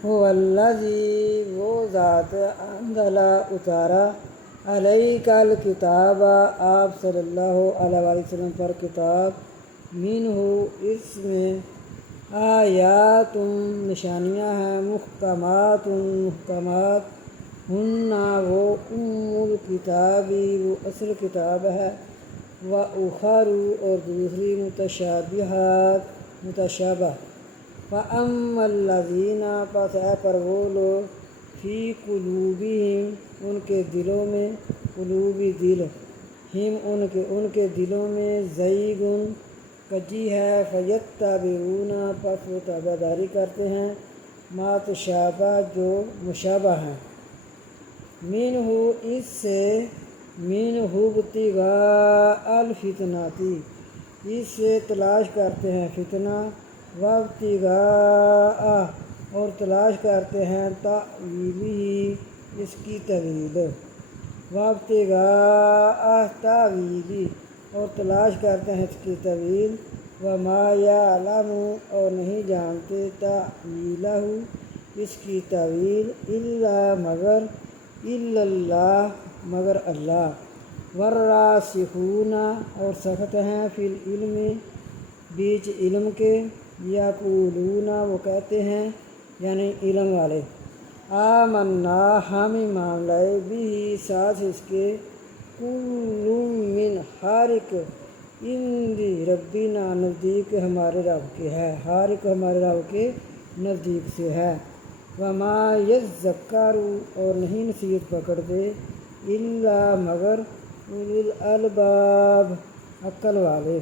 هو الذی وہ ذات انزل اتارا علیک الکتاب آپ صلی اللہ علیہ وآلہ وسلم پر کتاب منہ اس میں آیات نشانیاں ہیں محکمات محکمات ہن وہ الکتابی وہ اصل کتاب ہے و اخر اور دوسری متشابہات متشابہ فَأَمَّا الَّذِينَ پس ہے پر وہ لوگ فی قلوبہم ان کے دلوں میں قلوبی دل ہم ان کے دلوں میں زیغن کجی ہے فیتبعون پس وہ تابعداری کرتے ہیں ما تشابہ جو مشابہ ہیں منہ اس سے منہ ابتغاء الفتناتی اس سے تلاش کرتے ہیں فتنہ وابتغاء اور تلاش کرتے ہیں تأویلہ اس کی طویل وابتغاء تأویلہ اور تلاش کرتے ہیں اس کی طویل وما یعلم اور نہیں جانتے تأویلہ اس کی طویل الا مگر الا اللہ مگر اللہ والراسخون اور سخت ہیں فی العلم بیچ علم کے یقولون وہ کہتے ہیں یعنی علم والے آمنا ہم ایمان لائے بھی ساتھ اس کے کل من ہر ایک عندی ربنا نزدیک ہمارے رب کے ہے ہر ایک ہمارے رب کے نزدیک سے ہے وما یذکر اور نہیں نصیحت پکڑتے الا مگر اولو الالباب عقل والے